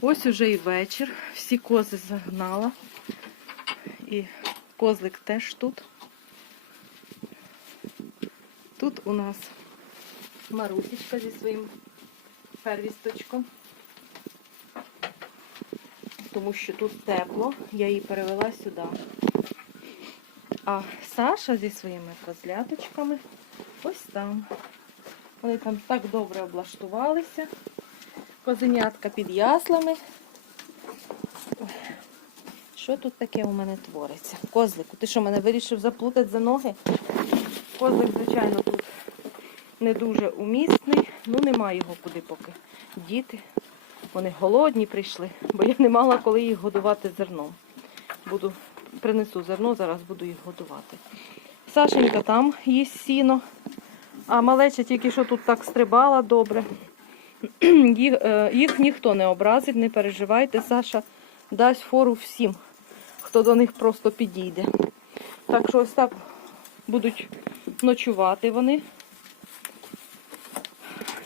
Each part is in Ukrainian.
Ось уже і вечір. Всі кози загнала. І козлик теж тут. Тут у нас Марусечка зі своїм первісточком. Тому що тут тепло, я її перевела сюди. А Саша зі своїми козляточками ось там. Вони там так добре облаштувалися. Козенятка під яслами. Що тут таке у мене твориться? Козлику, ти що мене вирішив заплутати за ноги? Козлик, звичайно, тут не дуже умісний, ну нема його куди поки. Діти, вони голодні прийшли, бо я не мала коли їх годувати зерном. Буду, принесу зерно, зараз буду їх годувати. Сашенька там їсть сіно, а малеча тільки що тут так стрибала добре. Їх, е, їх ніхто не образить, не переживайте. Саша дасть фору всім, хто до них просто підійде. Так що ось так будуть ночувати вони.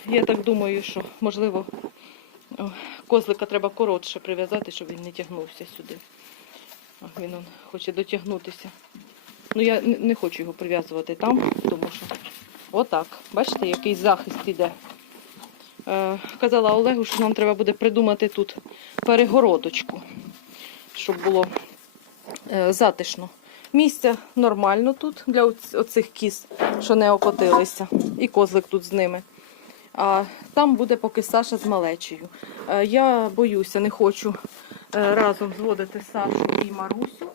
Я так думаю, що можливо козлика треба коротше прив'язати, щоб він не тягнувся сюди. Він он, хоче дотягнутися. Ну я не хочу його прив'язувати там, тому що отак. Бачите, який захист іде. Е, казала Олегу, що нам треба буде придумати тут перегородочку, щоб було е, затишно. Місця нормально тут для оцих кіз, що не окотилися, і козлик тут з ними. А там буде поки Саша з малечею. Е, Я боюся, не хочу разом зводити Сашу і Марусю.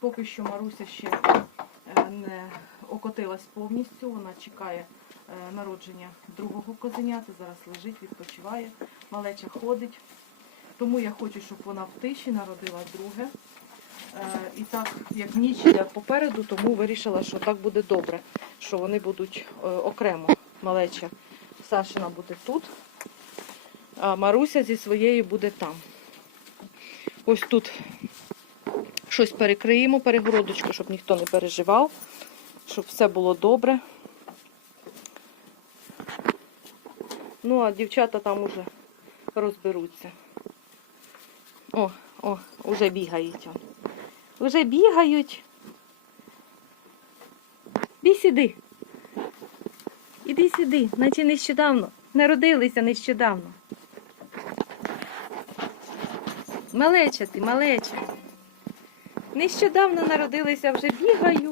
Поки що Маруся ще не окотилась повністю. Вона чекає е, народження другого козенята. Зараз лежить, відпочиває. Малеча ходить. Тому я хочу, щоб вона в тиші народила друге. Е, І так, як ніч йде попереду, тому вирішила, що так буде добре, що вони будуть е, окремо. Малеча Сашина буде тут, а Маруся зі своєю буде там. Ось тут щось перекриємо, перегородочку, щоб ніхто не переживав, щоб все було добре. Ну, а дівчата там уже розберуться. О, о, уже бігають. Уже бігають. Іди сюди. Іди сюди, наче нещодавно. Народилися нещодавно. Малеча ти, малеча. Нещодавно народилися, вже бігають,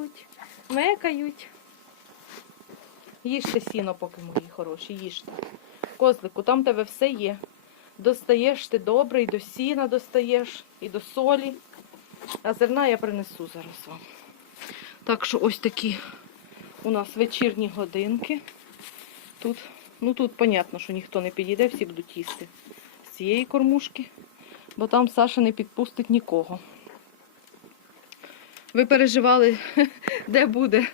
мекають. Їжте сіно, поки мої хороші, їжте. Козлику, там тебе все є. Достаєш ти добре, і до сіна достаєш, і до солі. А зерна я принесу зараз вам. Так що ось такі у нас вечірні годинки. Тут, ну тут, понятно, що ніхто не підійде, всі будуть їсти з цієї кормушки, бо там Саша не підпустить нікого. Ви переживали, де буде,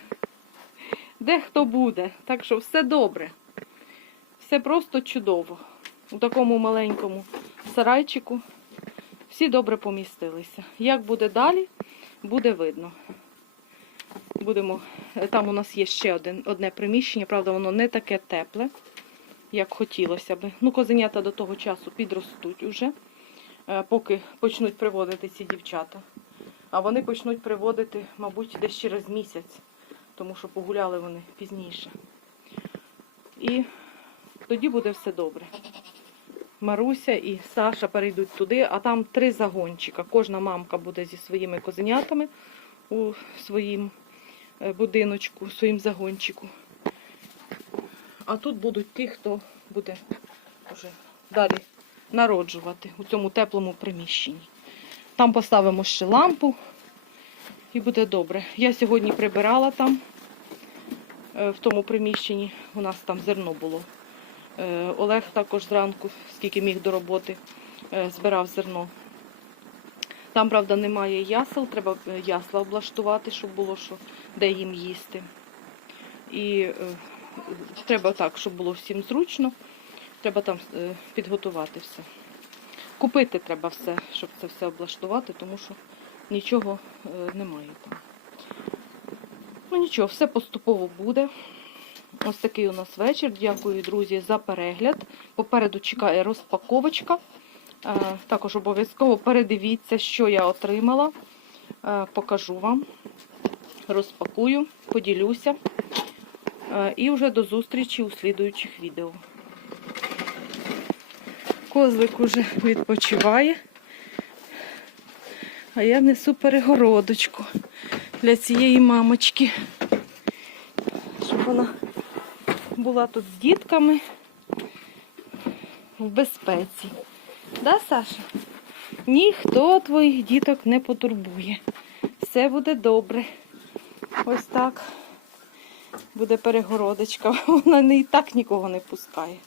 де хто буде. Так що все добре. Все просто чудово. У такому маленькому сарайчику всі добре помістилися. Як буде далі, буде видно. Будемо, там у нас є ще один, одне приміщення, правда, воно не таке тепле, як хотілося би. Ну, козенята до того часу підростуть уже, е, поки почнуть приводити ці дівчата. А вони почнуть приводити, мабуть, десь через місяць, тому що погуляли вони пізніше. І тоді буде все добре. Маруся і Саша перейдуть туди, а там три загончика. Кожна мамка буде зі своїми козенятами у своїм е, будиночку, у своїм загончику. А тут будуть ті, хто буде вже далі народжувати у цьому теплому приміщенні. Там поставимо ще лампу і буде добре. Я сьогодні прибирала там, е, в тому приміщенні. У нас там зерно було. Е, Олег також зранку, скільки міг до роботи, е, збирав зерно. Там, правда, немає ясел, треба ясла облаштувати, щоб було що, де їм їсти. І е, треба так, щоб було всім зручно. Треба там е, підготувати все. Купити треба все, щоб це все облаштувати, тому що нічого е, немає там. Ну нічого, все поступово буде. Ось такий у нас вечір. Дякую, друзі, за перегляд. Попереду чекає розпаковочка. Е, Також обов'язково передивіться, що я отримала. Е, Покажу вам, розпакую, поділюся. І вже до зустрічі у слідуючих відео. Козлик уже відпочиває. А я несу перегородочку для цієї мамочки, щоб вона була тут з дітками в безпеці. Да, Саша? Ніхто твоїх діток не потурбує. Все буде добре. Ось так буде перегородочка. Вона і так нікого не пускає.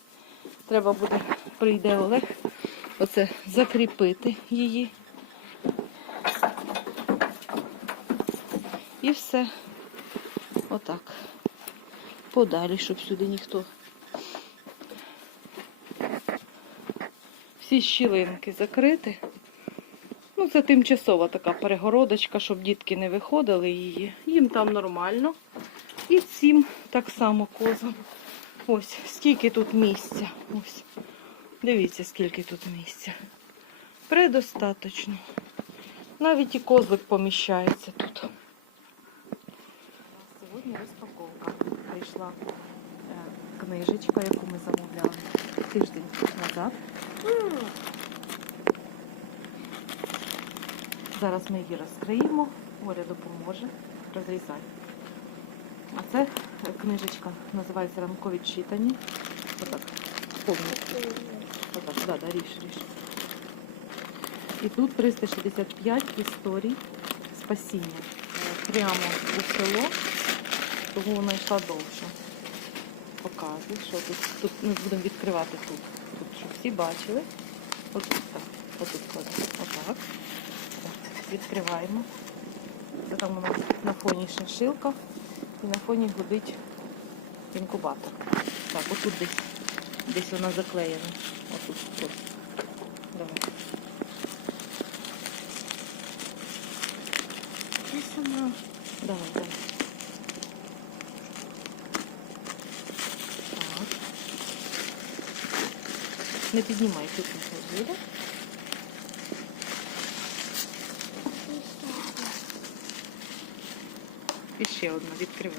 Треба буде, прийде Олег, оце закріпити її. І все. Отак. Подалі, щоб сюди ніхто. Всі щілинки закрити. Ну, це тимчасова така перегородочка, щоб дітки не виходили її. Їм там нормально. І цим так само козам. Ось, скільки тут місця. Ось. Дивіться, скільки тут місця. Предостаточно. Навіть і козлик поміщається тут. Сьогодні розпаковка. Прийшла е, книжечка, яку ми замовляли тиждень назад. Зараз ми її розкриємо. Оля допоможе. Розрізай. А це книжечка називається Ранкові читання. Отак. Повністю. Отак, да, да, ріж, ріж. І тут 365 історій спасіння. Прямо у село, тому вона йшла довше. Показую, що тут. Тут ми будемо відкривати тут. Тут, щоб всі бачили. Отут так. Отут кладемо. Отак. Відкриваємо. Це там у нас на фоні ще шилка і на фоні гудить інкубатор. Так, отут десь, десь вона заклеєна. Отут. От. Давай. Я сама. Давай, давай. Так. Не піднімай, тут не буде. Ще одна, відкривай.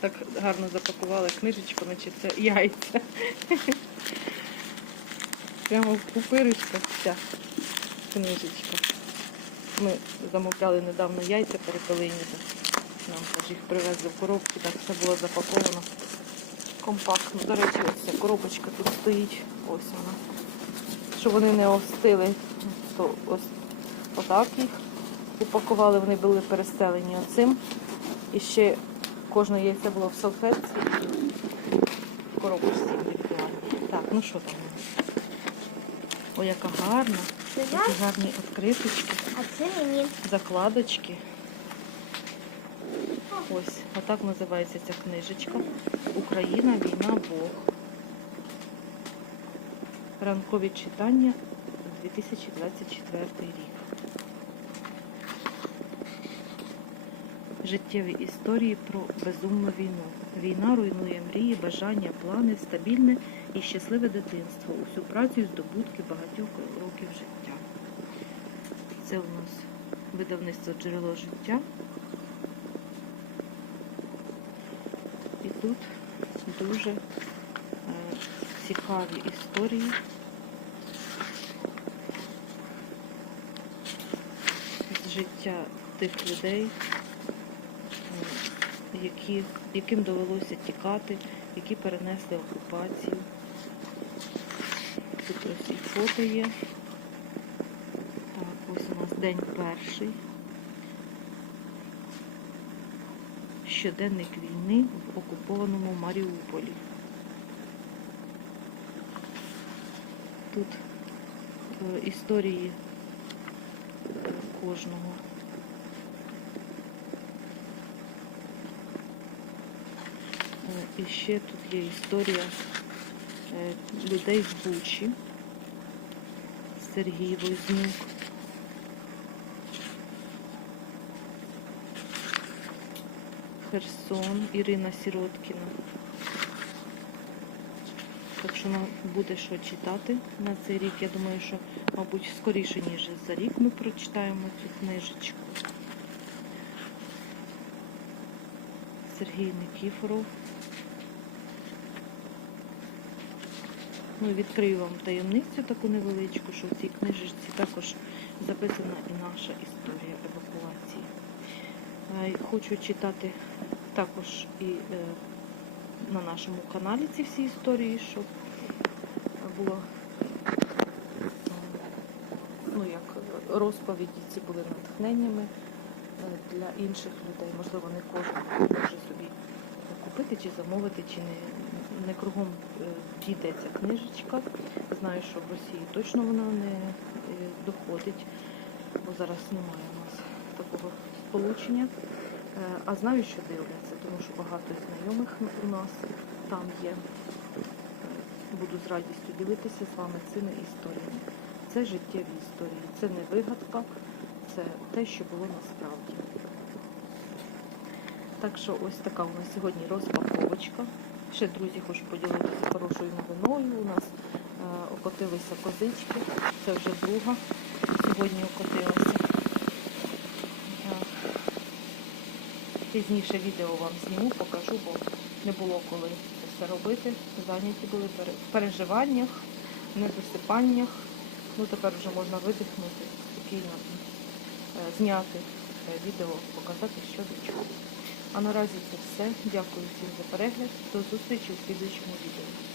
Так гарно запакували книжечку, наче це яйця. Прямо в пупирочках вся книжечка. Ми замовляли недавно яйця перепелині. Нам теж їх привезли в коробці, так все було запаковано компактно. До речі, ось ця коробочка тут стоїть. Ось вона. Щоб вони не остили, то ось отак їх упакували, вони були перестелені оцим. І ще кожне яйце було в салфетці в коробочці. Так, ну що там? Ой, яка гарна. Це Такі я, гарні відкриточки, а це мені. закладочки. Ось, отак називається ця книжечка. Україна, війна, Бог. Ранкові читання 2024 рік. Життєві історії про безумну війну. Війна руйнує мрії, бажання, плани, стабільне і щасливе дитинство, усю працю і здобутки багатьох років життя. Це у нас видавництво джерело життя. І тут дуже е, цікаві історії. Життя тих людей, які, яким довелося тікати, які перенесли окупацію. Тут ось і фото є. Так, ось у нас день перший. Щоденник війни в окупованому Маріуполі. Тут е, історії е, кожного. Е, І ще тут є історія е, людей з Бучі. Сергій Вознюк. Херсон, Ірина Сіроткіна. Так що нам буде що читати на цей рік. Я думаю, що, мабуть, скоріше, ніж за рік ми прочитаємо цю книжечку. Сергій Никіфоров. Ну, відкрию вам таємницю таку невеличку, що в цій книжечці також записана і наша історія евакуації. Хочу читати також і е, на нашому каналі ці всі історії, щоб було ну, як розповіді ці були натхненнями е, для інших людей. Можливо, не кожен може собі купити чи замовити, чи не, не кругом е, дійде ця книжечка. Знаю, що в Росії точно вона не е, доходить, бо зараз немає у нас такого сполучення. Е, А знаю, що дивляться, тому що багато знайомих у нас там є. Буду з радістю ділитися з вами цими історіями. Це життєві історії, це не вигадка, це те, що було насправді. Так що ось така у нас сьогодні розпаковочка. Ще, друзі, хочу поділитися хорошою новиною. У нас е, окотилися козички. Це вже друга. Сьогодні окотилася. Е, Пізніше відео вам зніму, покажу, бо не було коли це все робити. Зайняті були в переживаннях, недосипаннях. Ну тепер вже можна видихнути, спокійно е, зняти відео, показати, що до чого. А наразі це все. Дякую всім за перегляд. До зустрічі у слідуючому відео.